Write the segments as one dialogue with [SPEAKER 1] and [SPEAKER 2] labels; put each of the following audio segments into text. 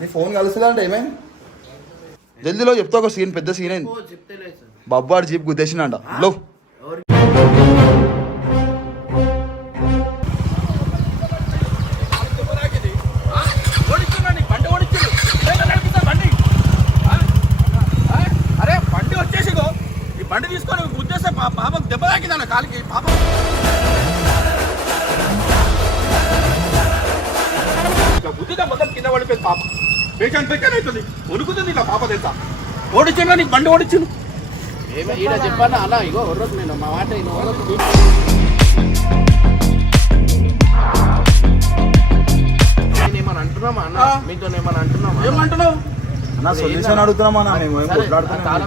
[SPEAKER 1] నీ ఫోన్ కలుస్తుందా అంటే ఏమైంది? జల్దీలో చెప్తా ఒక సీన్ పెద్ద సీన్ అయింది. బొబ్బాడు జీప్ గుద్దేసిండంట లో
[SPEAKER 2] పేషెంట్ పేషెంట్ అవుతుంది ఉనుకుతుంది ఇలా పాప తెలుసా? ఓడిచ్చిందా నీకు బండి ఓడిచ్చిండు.
[SPEAKER 3] ఏమో ఈడ చెప్పానా అలా ఇగో ఒర్రకు నేను మా మాట అంటున్నామా అన్న. మీతో అంటున్నామా
[SPEAKER 2] ఏమంటున్నావు?
[SPEAKER 1] నా సొల్యూషన్ అడుగుతున్నామా మేము ఏం కొట్లాడుతున్నాం.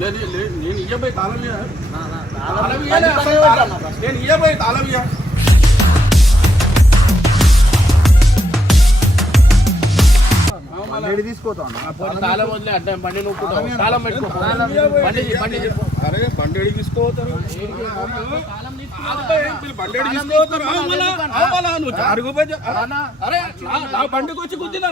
[SPEAKER 2] లేదు లేదు, నేను ఇయ్యబోయి తాళం
[SPEAKER 3] పక్కన.
[SPEAKER 2] నేను ఇయ్యబోయి తాళం ఇయ్య
[SPEAKER 1] బండి తీసుకోతాను
[SPEAKER 3] తాళం వదిలే అంటే బండి నొక్కుంటావు
[SPEAKER 1] తాళం
[SPEAKER 3] తాళం పెట్టుకో. బండి బండి చెప్పు.
[SPEAKER 2] అరే బండి ఎడికి తీసుకోతారు బండి ఎడికి తీసుకోతారు ఆ, మళ్ళా, ఆ, మళ్ళా, నువ్వు జారుగు పోయి జా-
[SPEAKER 3] అన్నా,
[SPEAKER 2] అరే నా- నా బండికి వచ్చి గుద్దినా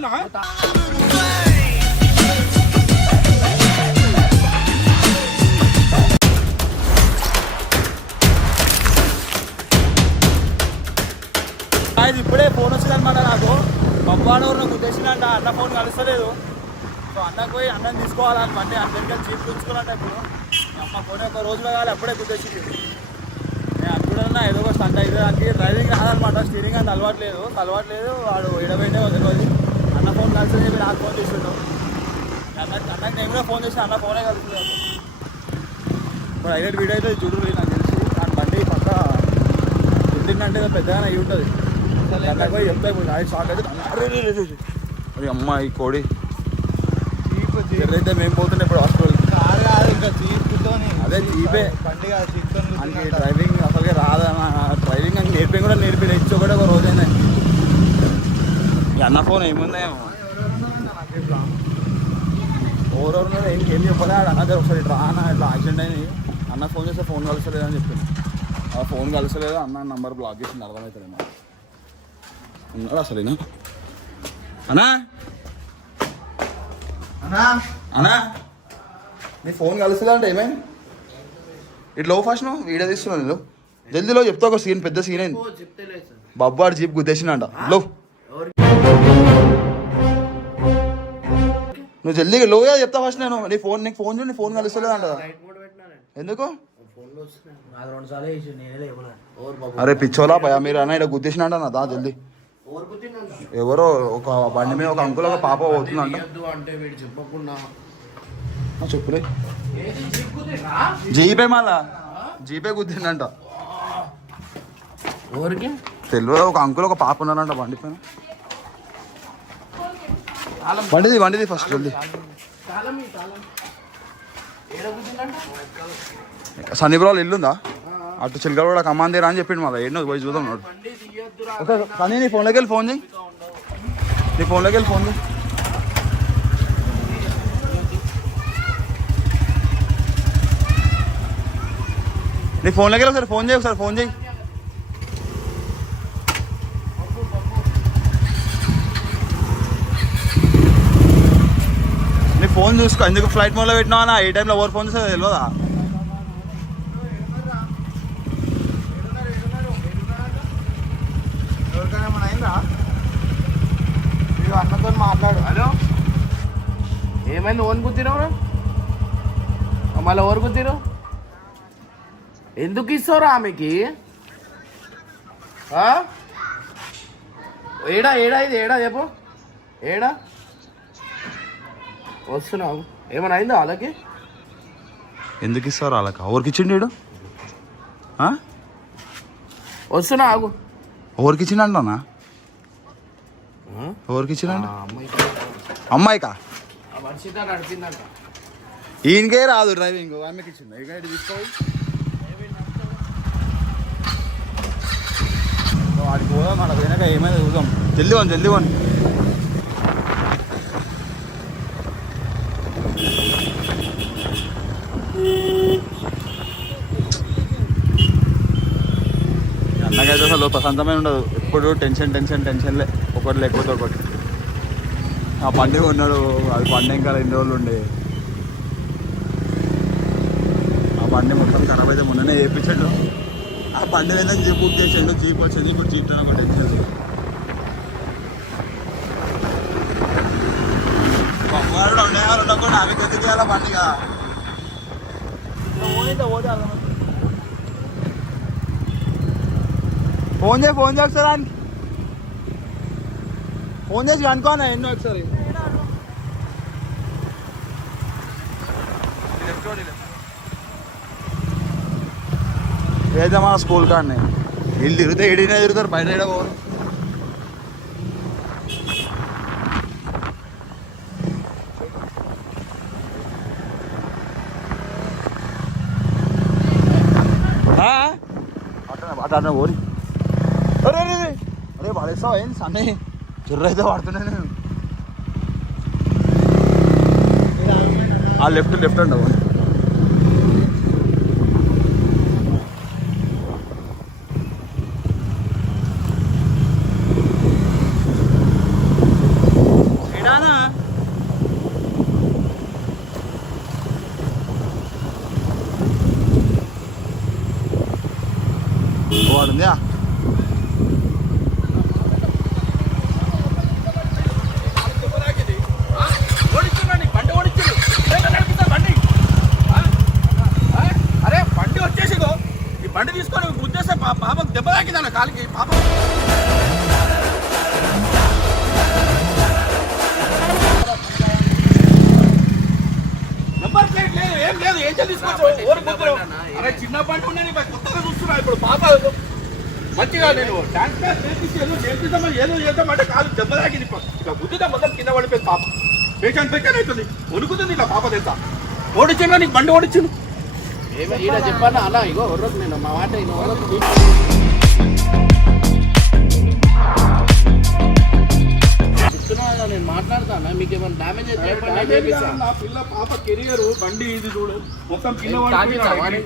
[SPEAKER 1] ఇది ఇప్పుడే ఫోన్ వచ్చింది అనమాట నాకు. బొబ్బాడు నాకు ఉద్దేశించంట అన్న ఫోన్ కలుస్తలేదు. సో అన్నకు పోయి అన్నం తీసుకోవాలని మళ్ళీ అందరికీ చీప్ ఉంచుకోవాలంట ఇప్పుడు. అమ్మ ఫోన్ ఒక రోజులో కావాలి అప్పుడే ఉద్దేశించి నేను అనుకుంటున్నా ఏదో ఒక స్టంట్ అయితే దానికి డ్రైవింగ్ రాదనమాట స్టీరింగ్ అంత అలవాట్లేదు. అలవాట్లేదు వాడు ఎడబైతే తెలియదు అన్న ఫోన్ కలిసి చెప్పి నాకు ఫోన్ చేసిండు. అన్నకి అన్నకి నేను కూడా ఫోన్ చేసి అన్న ఫోనే కలుస్తున్నాను ఇప్పుడు హైలైట్ వీడియో అయితే చూడు నాకు తెలిసి దాని బండి పక్క ఎందుకంటే ఏదో పెద్దగా అయి ఉంటుంది. చెప్తా షాక్ అయితే అరే అమ్మ ఈ కోడి. ఎర్రైతే మేము పోతుండే ఇప్పుడు హాస్పిటల్. అదే జీపే మనకి డ్రైవింగ్ అసలుగా రాదన్న డ్రైవింగ్ అని నేర్పి కూడా నేర్పి. ఇచ్చి ఒకటి ఒక రోజైనా అన్న ఫోన్ ఏముందేమో ఎవరెవరు ఏం ఏం చెప్పలే ఆడ అన్నది ఒకసారి ఇట్లా అన్న ఇట్లా యాక్సిడెంట్ అయింది అన్న ఫోన్ చేస్తే ఫోన్ కలసలేదు అని చెప్పింది ఆ ఫోన్ కలసలేదు అన్న నంబర్ బ్లాక్ చేసింది అర్థమవుతుంది ఉన్నాడు అసలు ఈయన? అన్నా అన్నా నీ ఫోన్ కలుస్తుందా అంటే ఏమైంది? ఇట్లా ఫస్ట్ నువ్వు? వీడియో తీస్తున్నావు నేను జల్దీలో చెప్తా ఒక సీన్ పెద్ద సీన్ అయింది.
[SPEAKER 3] ఓ చెప్తేలే సార్.
[SPEAKER 1] బొబ్బాడు జీప్ గుద్దేసిండంట. లో నువ్వు జల్దీగా లోగా చెప్తా ఫస్ట్ నేను. నీ ఫోన్ నీకు ఫోన్ చూడు నీ ఫోన్ కలుస్తలేదు అంట
[SPEAKER 3] నైట్ మోడ్ పెట్టినా నేను
[SPEAKER 1] ఎందుకు అరే పిచ్చోలా భయ మీరు అన్న ఇక్కడ గుద్దేసినంట నా దా జల్దీ.
[SPEAKER 3] ఎవరు
[SPEAKER 1] ఒక బండి మీద ఒక అంకుల్ ఒక పాప పోతుందంట.
[SPEAKER 3] తీయొద్దు అంటే వీడు చెప్పకుండా.
[SPEAKER 1] చెప్పులే. జీపే మళ్ళా జీపే గుద్దిందంట.
[SPEAKER 3] ఎవరికి?
[SPEAKER 1] తెలియదు ఒక అంకుల్ ఒక పాప ఉన్నారంట బండి పైన. బండిది బండిది ఫస్ట్ జల్దీ
[SPEAKER 3] కూర్చుందంట
[SPEAKER 1] సన్నిబ్రాలు ఇల్లుందా? అటు చిలకలు కూడా కమాందేరా అని చెప్పిండు మళ్ళీ ఎన్నో పోయి చూద్దాం వాడు. ఓకే కానీ నీ ఫోన్లోకి వెళ్ళి ఫోన్ చేయి. నీ ఫోన్లోకి వెళ్ళి ఫోన్ చేయి. నీ ఫోన్లోకి వెళ్ళి ఒకసారి ఫోన్ చేయి ఒకసారి ఫోన్ చేయి. నీ ఫోన్ చూసుకో ఎందుకు ఫ్లైట్ మోడ్లో పెట్టినావా ఏ టైంలో ఎవరు ఫోన్ చేస్తే తెలియదా?
[SPEAKER 3] మాట్లాడు. హలో? ఏమైంది ఓన్ గుద్దిరావురా మళ్ళీ ఎవరు గుద్దిరు ఎందుకు ఇస్తావురా ఆమెకి? ఆ? ఏడా ఏడా ఇది? ఏడా చెప్పు. ఏడా? వస్తున్నావు. ఏమైనా అయిందా వాళ్ళకి?
[SPEAKER 1] ఎందుకు ఇస్తారు వాళ్ళకి? ఎవరికి ఇచ్చిండు వీడు?
[SPEAKER 3] వస్తున్నా ఆగు.
[SPEAKER 1] ఎవరికి ఇచ్చిండు అంటున్నా ఎవరికి
[SPEAKER 3] అమ్మాయికి.
[SPEAKER 1] ఈయనకే రాదు డ్రైవింగ్ ఆమెకి ఇచ్చింది ఇక ఇటు తీసుకోవాలి వాడికి పోదాం మన వెనక ఏమైనా చూద్దాం. జల్దీ వన్ జల్దీ వన్ అన్నకైతే అసలు ప్రశాంతమైన ఉండదు. ఎప్పుడు టెన్షన్ టెన్షన్ టెన్షన్లే. ఒకటి లేకపోతే ఒకటి. ఆ పండుగ ఉన్నాడు అది బండి ఇంకా రెండు రోజులు ఉండే. ఆ బండి మొత్తం ఖరాబ్ అయితే మొన్ననే వేయించాడు ఆ బండి మీద జీప్ బుక్ చేసిండు జీప్ వచ్చింది ఇప్పుడు జీప్ ఒకటి వచ్చింది ఉండేవాళ్ళు ఉండకుండా అవి ఎందుకు చేయాలి బండిగా ఫోన్ చేయి ఫోన్ చేస్తారా అని ఫోన్ చేసి కనుకోనా ఎన్నో ఒకసారి ఏదో మన స్కూల్ కాడనే వీళ్ళు తిరిగితే ఏడినా తిరుగుతారు బయట ఏడ పోరు అట్లా అట్లా పోరి అరే అరే అరే అరే పడేస్తావు ఏంటి సన్నీ చిర్ర అయితే పడుతున్నా నేను ఆ లెఫ్ట్ లెఫ్ట్ అండి వాడుందా
[SPEAKER 2] ఏదో నేర్పిద్దామని ఏదో చేద్దామంటే కాలు దెబ్బ తాకింది ఇక గుద్దుతా మొత్తం కింద పడిపోయింది పాప. పేషెంట్ సెకండ్ అవుతుంది వణుకుతుంది ఇలా పాప తెలుసా? ఓడించిన నీకు బండి
[SPEAKER 3] ఈడ చెప్పాను అలా ఇగో ఒర్రకు నేను మా మాట నేను మాట్లాడతానా? మీకు ఏమైనా డ్యామేజ్ అయితే నేను.
[SPEAKER 2] నా పిల్ల పాప కెరియర్ బండి ఇది చూడు. మొత్తం కింద పడిపోయింది.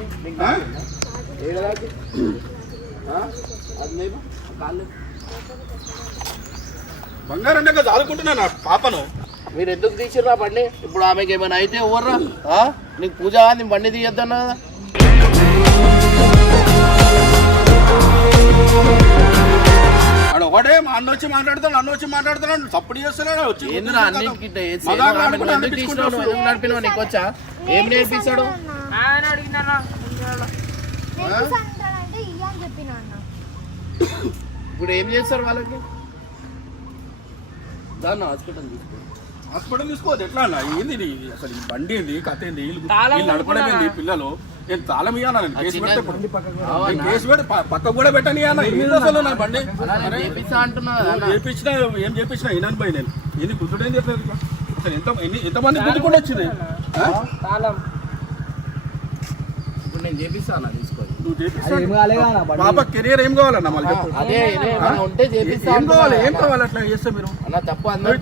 [SPEAKER 3] అది లేదు కాళ్ళు
[SPEAKER 2] బంగారం దగ్గర చదువుకుంటున్నా నా పాపను.
[SPEAKER 3] మీరు ఎందుకు తీసిర్రా బండి? ఇప్పుడు ఆమెకి ఏమైనా అయితే ఎవర్రా? నీకు పూజ నీ బండి తీయద్దన్నా?
[SPEAKER 2] ఒకటే మా అన్న వచ్చి మాట్లాడుతాడు అన్న వచ్చి మాట్లాడుతున్నాడు సప్పుడు చేస్తున్నాడు వచ్చి
[SPEAKER 3] ఏందిరా అన్నింటికి ఇట్లా చేసి?
[SPEAKER 2] మగాడు
[SPEAKER 3] ఆమెను
[SPEAKER 2] ఆడుకుంటూ
[SPEAKER 3] ఎందుకు తీసినావు? నువ్వు ఎందుకు నడిపినావు? నీకు వచ్చా? ఏం
[SPEAKER 4] చెప్పిన అన్న.
[SPEAKER 3] ఇప్పుడు ఏం చేస్తారు వాళ్ళకి? దాన్ని హాస్పిటల్ తీసుకో.
[SPEAKER 2] హాస్పిటల్ తీసుకోవద్దు ఎట్లా అన్న? ఏంది? అసలు ఈ బండి ఏంది? కథ ఏంది? వీళ్ళు నడపడం ఏంది? పిల్లలు? నేను తాళం ఇయ్యాను? నేను కేసు పెడితే కేసు పెట్టి ప- పక్కకు కూడా పెట్టని అసలు నా బండి? చేపించినా ఏం చేపించినా పోయి నేను. ఏంది గుర్తుడేంది ఎట్లా ఇది? అసలు ఎంత ఎన్ని ఎంతమంది గుర్తుకుండా వచ్చింది? ఆ?
[SPEAKER 3] ఇప్పుడు నేను చేపిస్తా అన్న తీసుకోవాలి
[SPEAKER 2] నువ్వు చేపిస్తా పాప కెరియర్ ఏం కావాలన్న మళ్ళీ ఏం కావాలి ఏం కావాలి అట్లా చేస్తే మీరు?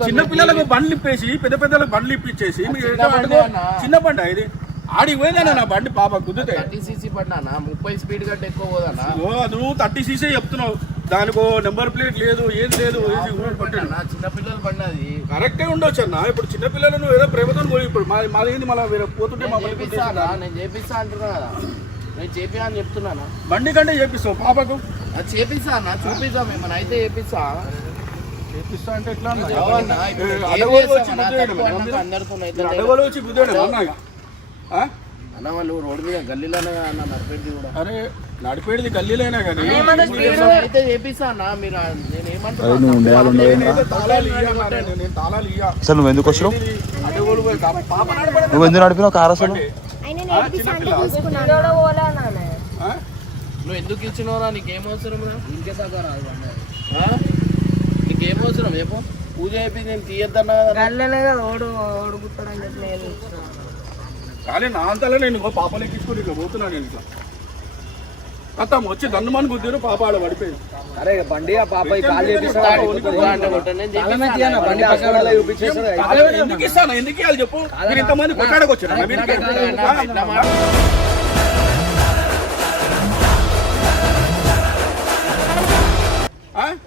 [SPEAKER 2] చిన్న పిల్లలకు బండ్లు ఇప్పేసి పెద్ద పెద్దలకు బండ్లు ఇప్పించేసి మీరు
[SPEAKER 3] చిన్న బండే
[SPEAKER 2] ఇది? ఆడికి పోయిందన్న నా బండి పాప కుదిరితే
[SPEAKER 3] థర్టీ సీసీ పడ్డా ముప్పై స్పీడ్ కంటే ఎక్కువ పోదన్నా.
[SPEAKER 2] ఓ నువ్వు థర్టీ సీసీ చెప్తున్నావు. దానికో నెంబర్ ప్లేట్ లేదు ఏది లేదు వేసి ఊరు కొట్టాడు
[SPEAKER 3] నా చిన్న పిల్లలు బండి అది.
[SPEAKER 2] కరెక్టే ఉండొచ్చు అన్న. ఇప్పుడు చిన్న పిల్లలు నువ్వు ఏదో ప్రేమతో పోయి ఇప్పుడు మా మాది ఏంది మళ్ళీ వేరే పోతుంటే
[SPEAKER 3] నేను చేపిస్తా అంటున్నా కదా. నేను చేపి అని చెప్తున్నాను?
[SPEAKER 2] బండి కంటే చేపిస్తావు పాపకు?
[SPEAKER 3] అది చేపిస్తా అన్న చూపిస్తాం ఏమైనా అయితే చేపిస్తా.
[SPEAKER 2] చేపిస్తా అంటే ఎట్లా అన్న?
[SPEAKER 3] ఏమన్నా? ఇప్పుడు
[SPEAKER 2] ఏ,
[SPEAKER 3] ఏం అందరితో అయితే
[SPEAKER 2] వచ్చి అన్న ఇక? ఆ?
[SPEAKER 3] అన్న వాళ్ళు రోడ్డు మీద గల్లీలోనే అన్న నడిపెట్టి కూడా.
[SPEAKER 2] అరే నడిపేది గల్లీలైనా కానీ
[SPEAKER 3] ఏమైనా అయితే చేపిస్తా అన్న మీరు ఆ- నేను
[SPEAKER 1] నువ్వు ఉండాలి ఉండదు
[SPEAKER 2] నేనైతే తాళాలు ఇయ్య నేను- తాళాలు ఇయ్య.
[SPEAKER 1] అసలు నువ్వు ఎందుకు వచ్చినావు?
[SPEAKER 2] పోయి పాప నడపడం
[SPEAKER 1] నువ్వు ఎందుకు నడిపినావు కార్ అసలు?
[SPEAKER 3] నువ్వు ఎందుకు ఇచ్చినవరా నీకేం అవసరం రా? ఆ? నీకేం అవసరం? పూజ అయిపోయి నేను తీయద్దన్నా
[SPEAKER 2] కానీ నా అంతలో నేను ఇంకో పాప లెక్కించుకొని ఇట్లా పోతున్నా నేను ఇట్లా. అత్తం వచ్చి దన్నుమని గుద్దిరు పాప ఆడ పడిపోయింది.
[SPEAKER 5] అరే బండి ఆ పాప కాలు
[SPEAKER 2] ఎందుకు ఇస్తాను ఎందుకు ఇవ్వాలి చెప్పు మీరు ఇంతమంది కొట్టాడకు వచ్చారు?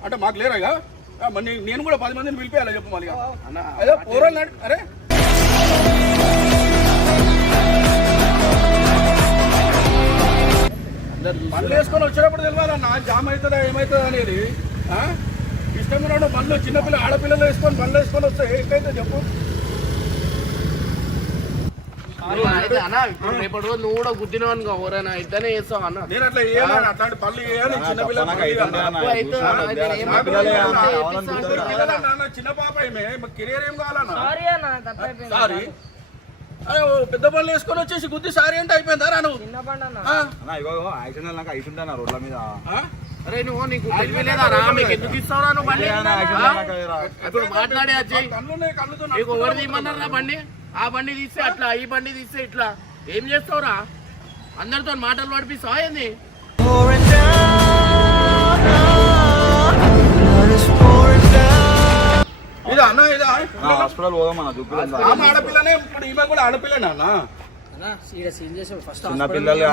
[SPEAKER 2] అంటే మాకు లేరా నే- నేను కూడా పది మందిని పిలిపేయాలి చెప్పు మళ్ళీ అదే పోరాలు అరే బండ్లు వేసుకొని వచ్చినప్పుడు తెలియాలన్నా జామ్ అవుతుందా ఏమవుతుందా అనేది ఆ? ఇష్టం ఉన్నాడు బండ్లు చిన్నపిల్ల ఆడపిల్లలు వేసుకొని బండ్లు వేసుకొని వస్తే ఏంటైతే చెప్పు.
[SPEAKER 3] రేపటి రోజు నువ్వు కూడా గుద్దినావు అనుకో ఎవరైనా ఇద్దరే చేస్తావు అన్న?
[SPEAKER 2] నేను అట్లా అట్లాంటి చిన్న పాప ఏమే? కెరీర్ ఏం కావాలన్నా?
[SPEAKER 4] సారీ
[SPEAKER 2] పెద్ద పనులు వేసుకొని వచ్చేసి గుద్ది సారీ అంటే అయిపోయిందా? రా నువ్వు.
[SPEAKER 1] రోడ్ల మీద?
[SPEAKER 3] అరే నువ్వు నీకు తెలియలేదా రా? మీకు ఎందుకు ఇస్తావురా నువ్వు బండి. ఇప్పుడు మాట్లాడే నీకు ఎవరు తీయమన్నారా బండి? ఆ బండి తీస్తే అట్లా ఈ బండి తీస్తే ఇట్లా. ఏం చేస్తావురా? అందరితో మాటలు పడిపిస్తావా ఏంది?
[SPEAKER 2] ఇది అన్న ఇది.
[SPEAKER 1] హాస్పిటల్ పోదాం అన్న
[SPEAKER 2] ఆమె ఆడపిల్లనే ఇప్పుడు ఈమె కూడా ఆడపిల్లనే అన్న.
[SPEAKER 1] చిన్న పిల్లలు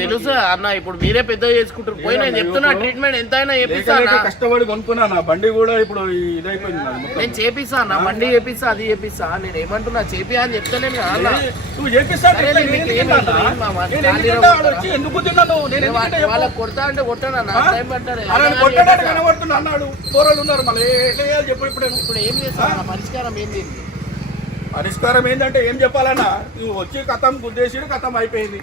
[SPEAKER 3] తెలుసు అన్న ఇప్పుడు మీరే పెద్ద చేసుకుంటారు. పోయి నేను చెప్తున్నా ట్రీట్మెంట్ ఎంత అయినా చేపిస్తా.
[SPEAKER 2] కష్టపడి కొనుక్కున్నా నా బండి కూడా ఇప్పుడు ఇదైపోయింది.
[SPEAKER 3] నేను చేపిస్తా అన్న బండి చేపిస్తా అది చేపిస్తా. నేను ఏమంటున్నా చేపి అని చెప్తలేను కదా అన్న.
[SPEAKER 2] నువ్వు చేపిస్తా
[SPEAKER 3] ఏం. వాళ్ళకి కొడతా అంటే కొట్టాను?
[SPEAKER 2] కొట్టడానికి? కనబడుతున్నా అన్నాడు. కూరలు ఉన్నారు మళ్ళీ. ఇప్పుడు?
[SPEAKER 3] ఇప్పుడు ఏం చేస్తా అన్న? పరిష్కారం ఏంది
[SPEAKER 2] పరిష్కారం ఏంటంటే ఏం చెప్పాలన్నా నువ్వు వచ్చి కథం గుద్దేసి కథం అయిపోయింది.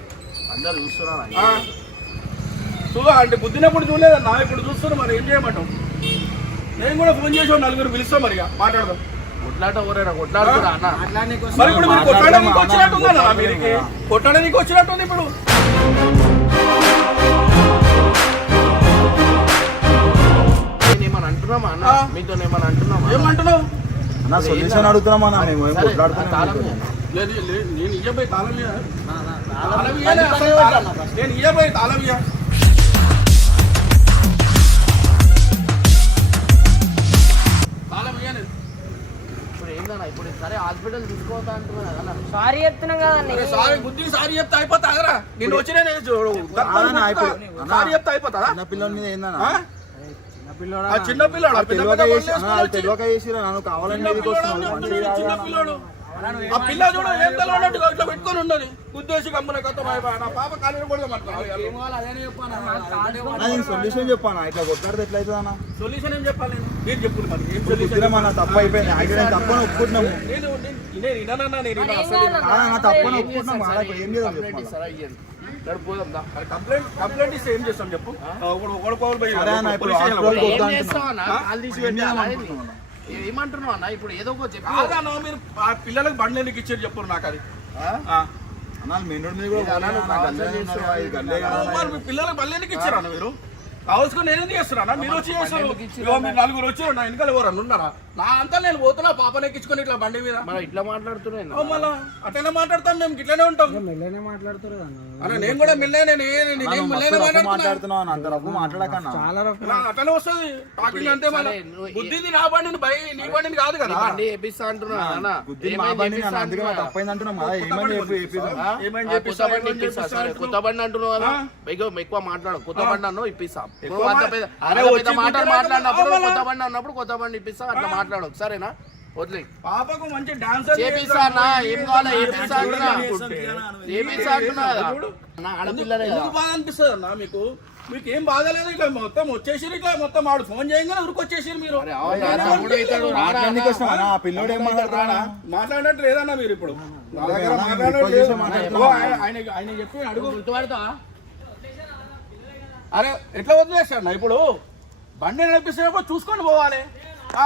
[SPEAKER 3] అందరు చూస్తున్నారు?
[SPEAKER 2] ఆ. చూ అంటే బుద్ధినప్పుడు చూడలేదన్నా ఇప్పుడు చూస్తున్నా మరి ఏం చేయమంటావు? నేను కూడా ఫోన్ చేసి నలుగురు పిలుస్తాం మరి మాట్లాడదాం.
[SPEAKER 3] కొట్లాట
[SPEAKER 2] మరి ఇప్పుడు మీరు వచ్చినట్టుందా మీరికి కొట్టడానికి వచ్చినట్టుంది ఇప్పుడు.
[SPEAKER 3] నేను ఏమన్నా అంటున్నామా అన్న. మీతో ఏమన్నా అంటున్నామా
[SPEAKER 2] ఏమంటున్నావు?
[SPEAKER 1] అన్న సొల్యూషన్ అడుగుతున్నాం అన్న మేము ఏం కొట్లాడుతున్నాం
[SPEAKER 3] ఇయ్య.
[SPEAKER 2] లేదు లేదు, నేను ఇయ్యబోయి తాళం ఇయ్య. తాళం ఇయ్యలే, అసలు తాళం- నేను ఇయ్యబోయి తాళం ఇయ్య. తాళం ఇయ్యను.
[SPEAKER 3] ఇప్పుడు ఏందన్నా ఇప్పుడు సరే హాస్పిటల్ తీసుకోవద్దా అంటున్నా కదా అన్న.
[SPEAKER 4] సారీ చెప్తున్నాం కదండి
[SPEAKER 2] సారీ బుద్ధి సారీ చెప్తే అయిపోతా నిన్ను వచ్చి నేను చూడు, గర్భం
[SPEAKER 1] అన్న, ఇప్పుడు-
[SPEAKER 2] కొడతా.
[SPEAKER 1] అన్న.
[SPEAKER 2] సారీ చెప్తే అయిపోతుందా
[SPEAKER 1] చిన్న పిల్లల మీద ఏందన్న
[SPEAKER 2] చిన్న పిల్లాడు? ఆ పిల్ల
[SPEAKER 1] తెలియక అన్న, చేసిరా నన్ను కావాలని అన్న.
[SPEAKER 2] ఆ పిల్ల చూడ ఏం తెలియనట్టు ఇట్లా పెట్టుకొని ఉన్నది ఉద్దేశం కమ్మున కథ నా పాప కాలు
[SPEAKER 1] అన్న, సొల్యూషన్ చెప్పాను? ఇట్లా కొట్లాడితే ఎట్లా అవుతుంది అన్న?
[SPEAKER 2] సొల్యూషన్ ఏం చెప్పాలి నేను? చెప్పులు మరి. ఏం సొల్యూషన్?
[SPEAKER 1] మన తప్పు అయిపోయింది. యాక్సిడెంట్ తప్పని ఒప్పుకుంటున్నాము.
[SPEAKER 2] నేను
[SPEAKER 1] అన్న తప్పని
[SPEAKER 3] ఏం
[SPEAKER 1] ఒప్పుకుంటున్నాం
[SPEAKER 3] చేస్తాం?
[SPEAKER 1] ఆడ
[SPEAKER 3] సరే,
[SPEAKER 1] ఏం చేద్దాం
[SPEAKER 3] కంప్లైంట్
[SPEAKER 2] కంప్లైంట్ కంప్లైంట్ ఇస్తే ఏం చేస్తాం చెప్పు?
[SPEAKER 1] అన్న,
[SPEAKER 3] అన్న? ఏమంటున్నావు అన్న? ఇప్పుడు ఏదో ఒక చెప్పు.
[SPEAKER 2] మీరు ఆ పిల్లలకు బండి ఎందుకు ఇచ్చారు చెప్పు నాకు అది.
[SPEAKER 1] అన్న అన్న, అన్న.
[SPEAKER 2] పిల్లలకు బండి ఎందుకు ఇచ్చారా మీరు? కావాల్సుకుని నేను ఎందుకు చేస్తున్నా మీరు వచ్చి చేస్తారు మీరు నలుగురు వచ్చారు నా వెనకాల ఎవరన్నా ఉన్నారా? నా అంతా నేను పోతున్నా పాపని ఎక్కించుకొని ఇట్లా బండి మీద.
[SPEAKER 3] మనం ఇట్లా మాట్లాడుతున్నాయి
[SPEAKER 2] ఓ మళ్ళా అట్లనే మాట్లాడతాం మేము ఇట్లనే ఉంటాం. అన్న. నేను కూడా మెల్లనే నేను
[SPEAKER 1] అన్న,
[SPEAKER 2] మెల్లనే మాట్లాడుతున్నా.
[SPEAKER 1] అన్న, అంత రఫ్ మాట్లాడకన్నా
[SPEAKER 2] ఇలా అట్లనే వస్తుంది. టాకింగ్
[SPEAKER 3] నువ్వు-
[SPEAKER 2] బుద్ధిది నా బండిని భయ నీ బండిని కాదు కదా?
[SPEAKER 3] బండి వేపిస్తా అంటున్నా అన్న.
[SPEAKER 1] మా బండి అందుకే? తప్పైంది కదా ఏమని చెప్పి?
[SPEAKER 2] ఏమని
[SPEAKER 3] కొత్త బండి
[SPEAKER 2] అంటున్నావు?
[SPEAKER 3] బండి కదా? ఎక్కువ మాట్లాడు. కొత్త బండి అన్నావు ఇప్పిస్తా. మాటలు మాట్లాడినప్పుడు కొత్త బండి అన్నప్పుడు కొత్త బండి ఇప్పిస్తా అట్లా మాట్లాడు సరేనా? వదిలే.
[SPEAKER 2] పాపకు మంచి డాన్సర్
[SPEAKER 3] చేపిస్తా అన్న ఏం కావాలో? ఏపిస్తా అంటున్నా? ఏపిస్తా అంటున్నా కదా. నా ఆడపిల్లనే కదా.
[SPEAKER 2] ఎందుకు బాధ అనిపిస్తుంది అన్న మీకు? మీకు ఏం బాధ లేదు ఇట్లా మొత్తం వచ్చేసి ఇట్లా మొత్తం ఆడు ఫోన్ చేయగానే ఉరికొచ్చేసి మీరు.
[SPEAKER 1] పిల్లోడు ఏం
[SPEAKER 2] మాట్లాడినట్టు లేదన్న మీరు ఇప్పుడు. నా దగ్గర
[SPEAKER 1] అన్న, మేము
[SPEAKER 2] మాట్లాడడం
[SPEAKER 1] ఎక్కువ
[SPEAKER 2] లేదు.
[SPEAKER 1] చేసే మాట్లాడుతున్నాం.
[SPEAKER 2] ఓ, ఆయన ఆయన- ఆయన చెప్పి అడుగు
[SPEAKER 3] గుర్తుపడతావా
[SPEAKER 2] అరే ఎట్లా వదిలేస్తాడు ఇప్పుడు? బండి నడిపిస్తున్నప్పుడు చూసుకొని పోవాలి. ఆ,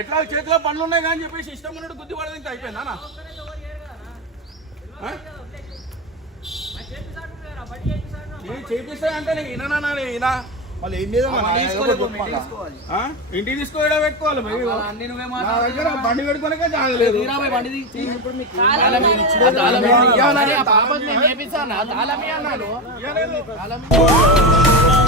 [SPEAKER 2] ఎట్లా? చేతిలో పనులు ఉన్నాయి కానీ చెప్పేసి ఇష్టం ఉన్నట్టు గుద్ది పడేది ఇంకా అయిపోయిందా చేపిస్తా అంటే
[SPEAKER 1] మళ్ళీ ఏం చెప్పాలా?
[SPEAKER 2] ఆ? ఇంటికి తీసుకోవడం పెట్టుకోవాలి భయ్. నా దగ్గర బండి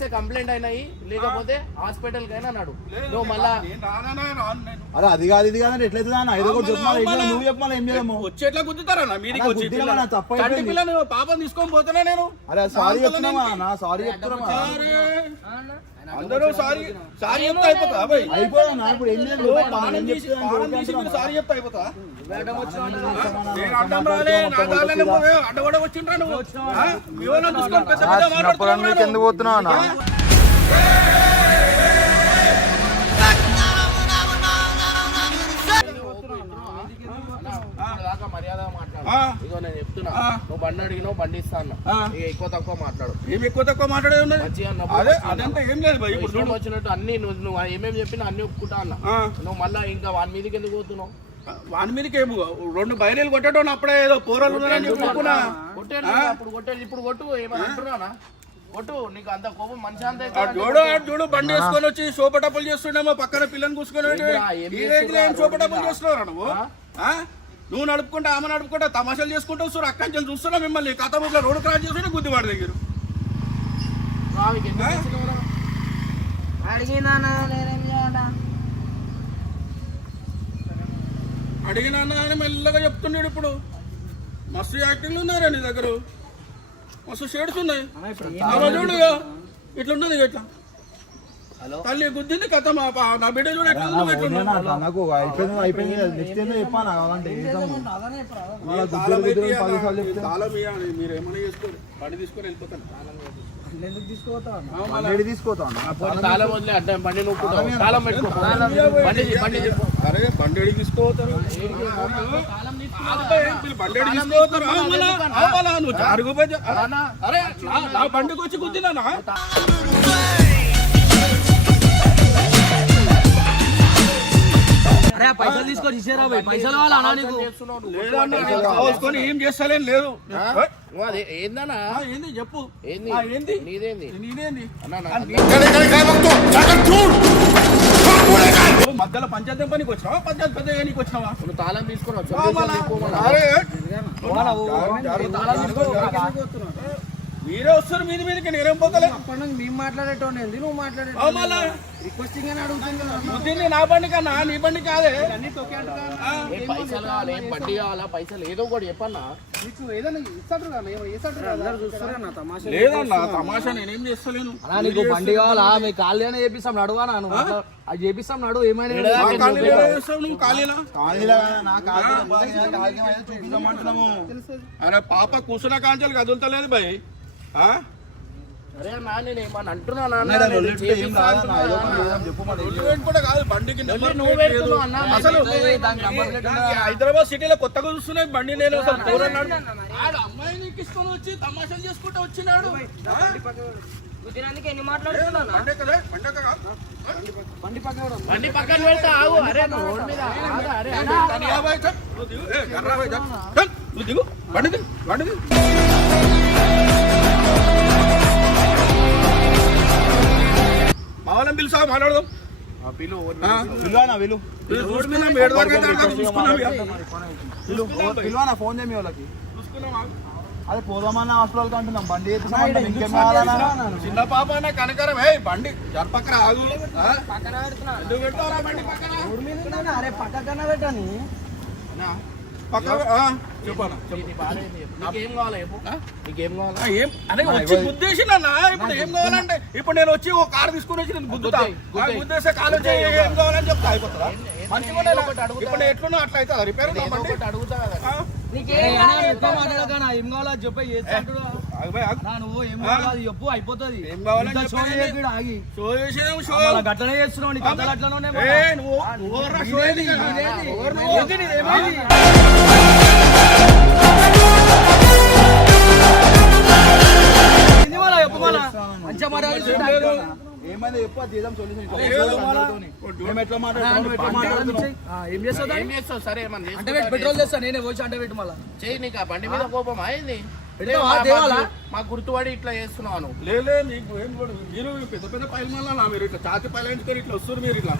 [SPEAKER 3] ఇస్తే కంప్లైంట్ అయినాయి లేకపోతే హాస్పిటల్ కైనా నడు నువ్వు మళ్ళా
[SPEAKER 1] అరే అది కాదు ఇది కాదంటే ఎట్లయితే అన్న? ఒకటి చెప్పాలి? నువ్వు చెప్పాలి ఏం చేయలేము.
[SPEAKER 2] వచ్చి ఎట్లా గుద్దుతారా నా మీదికి
[SPEAKER 1] అలా
[SPEAKER 2] వచ్చి
[SPEAKER 1] గుద్దినా
[SPEAKER 2] పిల్ల?
[SPEAKER 1] నా తప్పు అయిపోయింది.
[SPEAKER 2] చంటి పిల్లని పాపం తీసుకొని పోతున్నా నేను.
[SPEAKER 1] అరే సారీ చెప్తున్నామా నా సారీ చెప్తున్నామా
[SPEAKER 2] అందరూ సారీ సారీ చెప్తే అయిపోతా. భయ్
[SPEAKER 1] అయిపోదా నా ఇప్పుడు
[SPEAKER 2] నువ్వు పానం తీసి పానం తీసి మీరు సారీ చెప్తే అయిపోతా. నేను అడ్డం రాలే నా అడ్డగొడ వచ్చిండ్రా నువ్వు? ఆ? మీ వాళ్ళని చూసుకొని పెద్ద పెద్ద మాట్లాడుతున్నావు
[SPEAKER 1] ఎందుకు పోతున్నావు
[SPEAKER 3] మాట్లాడు. ఇగో నేను చెప్తున్నా. నువ్వు బండి అడిగినావు బండి ఇస్తా అన్న.
[SPEAKER 2] ఆ.
[SPEAKER 3] ఇక ఎక్కువ తక్కువ మాట్లాడు.
[SPEAKER 2] ఏం ఎక్కువ తక్కువ మాట్లాడేది ఉన్నది? అదే అదంతా ఏం లేదు భయ్ ఇప్పుడు
[SPEAKER 3] వచ్చినట్టు అన్ని నువ్వు నువ్వు ఏమేమి చెప్పినా అన్ని ఒప్పుకుంటా అన్న. నువ్వు మళ్ళా ఇంకా వాని మీదకి ఎందుకు పోతున్నావు?
[SPEAKER 2] వాని మీదకి ఏమో రెండు బైరీలు కొట్టడం అప్పుడే ఏదో పోరాలు ఉన్నారని చెప్పి అనుకున్నా.
[SPEAKER 3] కొట్టాడు అప్పుడు ఇప్పుడు కొట్టు ఏమని అంటున్నానా? కొట్టు నీకు అంత కోపం మంచి అంత
[SPEAKER 2] చూడు చూడు బండి వేసుకొని వచ్చి సోపటప్పులు చేస్తుండేమో పక్కన పిల్లని
[SPEAKER 3] ఏందిరా, ఏం
[SPEAKER 2] రేంజ్లో ఏం
[SPEAKER 3] చేస్తున్నావు?
[SPEAKER 2] సోపటప్పులు చేస్తున్నావు నువ్వు? నువ్వు నడుపుకుంటా ఆమె నడుపుకుంటా తమాషాలు చేసుకుంటావు చూడు అక్కంచెలు చూస్తున్నా మిమ్మల్ని. కథ ముట్ల రోడ్డు క్రాస్ చేస్తుంటే గుద్దివాడి దగ్గర?
[SPEAKER 4] అడిగినా
[SPEAKER 2] అని మెల్లగా చెప్తున్నాడు ఇప్పుడు. మస్తు యాక్టింగ్లు ఉన్నారా నీ దగ్గర. మస్తు షేడ్స్ ఉన్నాయి. ఆమె చూడు ఇగో. ఇట్లా ఉన్నది ఇగో ఇట్లా. తల్లి గుద్దింది కథ మా నా బిడ్డ చూడు.
[SPEAKER 1] నాకు అయిపోయింది అయిపోయింది నెక్స్ట్ ఏందో చెప్పాను కావాలంటే.
[SPEAKER 2] మీరు ఏమైనా చేసుకోండి. బండి తీసుకొని వెళ్ళిపోతాను.
[SPEAKER 1] బండి తీసుకోతా
[SPEAKER 3] పోనీ తాళం వదిలే అడ్డం బండి
[SPEAKER 2] అరే బండి అరే బండికి వచ్చి గుద్దినా
[SPEAKER 5] అరే పైసలు తీసుకొని ఇచ్చారా భయ్ పైసలు వాళ్ళ అన్నా నీకు?
[SPEAKER 2] కావాల్సుకొని ఏం చేస్తలేను లేదు.
[SPEAKER 3] ఏందన్నా?
[SPEAKER 2] ఆ, ఏంది? చెప్పు.
[SPEAKER 3] ఏంది? నీదేంది?
[SPEAKER 2] మధ్యలో పంచాయతీ పనికి వచ్చినావా? పంచాయతీ పెద్ద నీకు వచ్చినావా?
[SPEAKER 3] నువ్వు తాళం తీసుకుని వచ్చావు.
[SPEAKER 2] అరే
[SPEAKER 5] తాళాలు
[SPEAKER 2] మీరే వస్తారు మీది మీదకి నేనేం పోతలే?
[SPEAKER 5] మేము మాట్లాడేటోనే నువ్వు మాట్లాడే రిక్వెస్టింగ్ అని
[SPEAKER 2] నా బండి కన్నా నీ బండి కాదే.
[SPEAKER 3] పైసలు కావాలి? ఏం బండి కావాలా? పైసలు ఏదో ఒకటి చెప్పన్నా.
[SPEAKER 5] నీకు ఏదైనా ఇస్తాడు
[SPEAKER 2] లేదన్నా తమాషా నేనేం చేస్తలేను.
[SPEAKER 5] అన్నా నీకు బండి కావాలా? మీ ఖాళీనే చేపిస్తాం నడువా నాను అది చేపిస్తాం నడు ఏమైనా
[SPEAKER 2] నువ్వు? అరే పాప కూర్చున్న కాంచెలు కదులుతలేదు భయ్?
[SPEAKER 3] అరే అన్నా నేను ఏమన్నా అంటున్నానా
[SPEAKER 2] హైదరాబాద్ సిటీలో కొత్తగా చూస్తున్నాయి బండి నేను అమ్మాయిని వచ్చి తమాషాలు చేసుకుంటూ వచ్చినాడు.
[SPEAKER 4] ఎన్ని
[SPEAKER 2] బండి
[SPEAKER 5] పక్కన
[SPEAKER 3] బండి పక్కన పెడతా ఆగు. అరే రోడ్ మీద అరే.
[SPEAKER 2] నువ్వు దిగు. బండి దిగు బండి దిగు.
[SPEAKER 1] చేయమి వాళ్ళకి.
[SPEAKER 2] చూసుకున్నామా?
[SPEAKER 1] అదే పోదామన్న హాస్పిటల్కి అంటున్నాం బండి చేపిస్తామంటే ఇంకేం కావాలన్నా.
[SPEAKER 2] చిన్న పాప కనకరం. హే బండి ఆగు. బండి పక్కన?
[SPEAKER 5] అరే పక్కన పెట్టని
[SPEAKER 2] అదే వచ్చి గుద్దేసినన్నా ఇప్పుడు ఏం కావాలంటే? ఇప్పుడు నేను వచ్చి ఒక కారు తీసుకుని వచ్చి నేను గుద్దుతా. గుద్దేసే కాలు వచ్చి ఏం కావాలని చెప్తా. అయిపోతుందా మంచిగా ఉండాలి.
[SPEAKER 3] ఒకటి అడుగుతా.
[SPEAKER 2] ఇప్పుడు నేను ఎట్లున్నా అట్లా అవుతుందా రిపేర్
[SPEAKER 3] అడుగుతా
[SPEAKER 5] ఏం కావాలా చెప్పి. నువ్వు ఏం కావాలి చెప్పు అయిపోతుంది. గట్లనే చేస్తున్నావు నీ కథలు అట్లనే
[SPEAKER 1] అది చేద్దాం సొల్యూషన్ ఎట్లా మాట్లాడుతున్నాం?
[SPEAKER 5] ఏం చేస్తావు దాన్ని?
[SPEAKER 3] ఏం చేస్తావు? సరే ఏమన్నా
[SPEAKER 5] అంటే పెట్రోల్ చేస్తా నేనే పోసి అంటే పెట్టి మళ్ళా.
[SPEAKER 3] చెయ్యి నీకు ఆ బండి మీద కోపం అయింది? మా గుర్తుపడి ఇట్లా చేస్తున్నావు నువ్వు
[SPEAKER 2] లేలే నీకు ఏం కూడా మీరు పెద్ద పెద్ద పైలు మళ్ళా మీరు ఇట్లా చాతి పైలు ఎంచుకొని ఇట్లా వస్తారు మీరు ఇట్లా.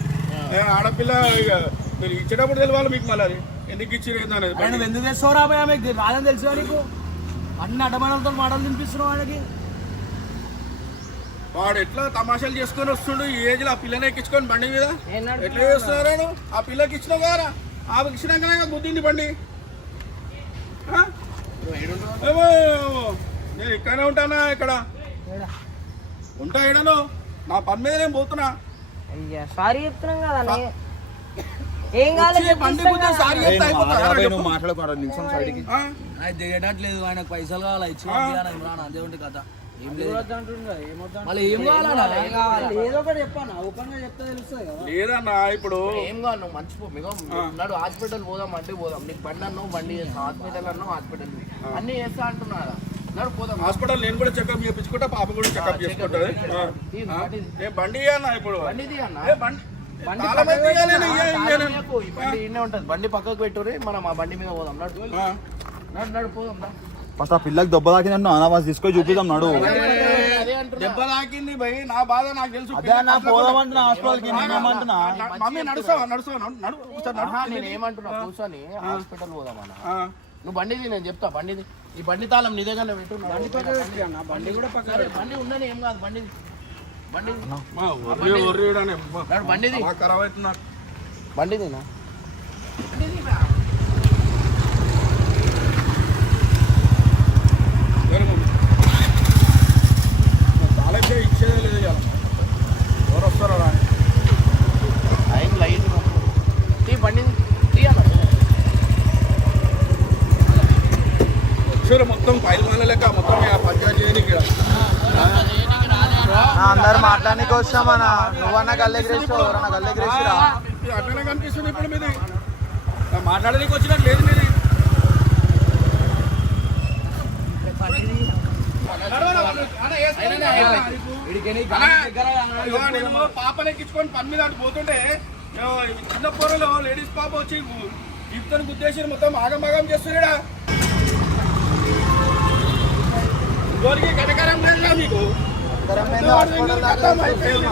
[SPEAKER 2] ఆడపిల్ల ఇక మీరు ఇచ్చేటప్పుడు తెలియాలి మీకు మళ్ళీ ఎందుకు ఇచ్చి అనేది
[SPEAKER 5] నువ్వు ఎందుకు తెస్తావు రా భయ్యా? మీకు రాదని తెలుసు నీకు? అన్ని అడ్డమానలతో మాటలు తినిపిస్తున్నావు ఆయనకి.
[SPEAKER 2] వాడు ఎట్లా తమాషాలు చేసుకొని వస్తుండు? ఈ ఏజ్లో ఆ పిల్లని ఎక్కించుకొని బండి మీద? ఎట్లా చేస్తున్నారా ఆ పిల్లకి ఇచ్చిన గారా ఆమెకి ఇచ్చినాకనే గుద్దింది బండి. నేను ఇక్కడనే ఉంటానా ఇక్కడ? ఉంటా ఇడను నా పని మీద నేను పోతున్నా.
[SPEAKER 4] అయ్యా సారీ చెప్తున్నాం కదా. ఏం కాలేదు
[SPEAKER 1] నిమిషం సైడ్కి
[SPEAKER 5] దిగేటట్లేదు ఆయనకు పైసలు కావాలి ఇచ్చి అదే ఉంటే కథ ఏం లేదు మళ్ళీ ఏం
[SPEAKER 4] ఏం
[SPEAKER 5] కావాలన్నా
[SPEAKER 4] కావాలి?
[SPEAKER 5] ఏదో ఒకటి చెప్పాను ఓపెన్గా చెప్తే తెలుస్తుంది కదా
[SPEAKER 2] లేదన్నా ఇప్పుడు
[SPEAKER 3] ఏం కాదు నువ్వు మర్చిపో మిగం నాడు హాస్పిటల్ పోదాం అంటే పోదాం. నీకు బండి అన్నావు బండి చేస్తా. హాస్పిటల్ అన్నావు హాస్పిటల్ అన్ని చేస్తా అంటున్నారా? నాడు పోదాం.
[SPEAKER 2] హాస్పిటల్ నేను కూడా చెకప్ చేయించుకుంటా పాప కూడా చెకప్ చేసుకుంటుంది. ఆ. ఆ. ఏ బండి అన్న ఇప్పుడు?
[SPEAKER 3] బండిది అన్న
[SPEAKER 2] ఏ బండి
[SPEAKER 3] బండి బండి పక్కకు పెట్టుర్రి మనం ఆ బండి మీద పోదాం. నడు. నడు నడు పోదాం.
[SPEAKER 1] ఫస్ట్ ఆ పిల్లకి దెబ్బ తాకిందంటే అనావాస్ తీసుకొని చూపిద్దాం నడు.
[SPEAKER 2] దెబ్బ తాకింది భయ్ నా బాధ నాకు తెలుసు.
[SPEAKER 1] అదే అన్న పోదామంటున్నా హాస్పిటల్కి నేనేమంటున్నా
[SPEAKER 2] నా- మమ్మీ నడుస్తావా నడుస్తావా నడు
[SPEAKER 3] నేను ఏమంటున్నా కూర్చొని హాస్పిటల్ పోదాం అన్న.
[SPEAKER 2] ఆ.
[SPEAKER 3] నువ్వు బండిది నేను చెప్తా బండిది ఈ బండి తాళం నీ దగ్గర పెట్టు బండి బండి కూడా పక్కన బండి ఉండని ఏం కాదు బండి బండి బండిది బండిదినా
[SPEAKER 2] ఎవరు మమ్మీ? నా తాళం చేయి ఇచ్చేదే లేదు ఇవాళ ఎవరు వస్తారో రా
[SPEAKER 3] టైం లైట్ తీ బండిది తీ అన్న
[SPEAKER 2] వచ్చారు మొత్తం పైలు మాల లెక్క మొత్తం పంచాయతీ.
[SPEAKER 1] అందరు మాట్లాడానికి వచ్చామన్నా. నువ్వన్నా గల్లెగిరేసి ఎవరన్నా గల్లెగిరేసిరా
[SPEAKER 2] ఇది అట్లనే కనిపిస్తుంది ఇప్పుడు మీది. నా మాట్లాడడానికి వచ్చినట్టు లేదు మీది. నేను పాపని ఎక్కించుకొని పని మీద అటు పోతుంటే చిన్న పొరలో లేడీస్ పాప వచ్చి ఇతను గుద్దేసి మొత్తం ఆగమాగం చేస్తున్నాడా? ఇంకోరికి కటకరం లేదా మీకు కథం అయిపోయింది.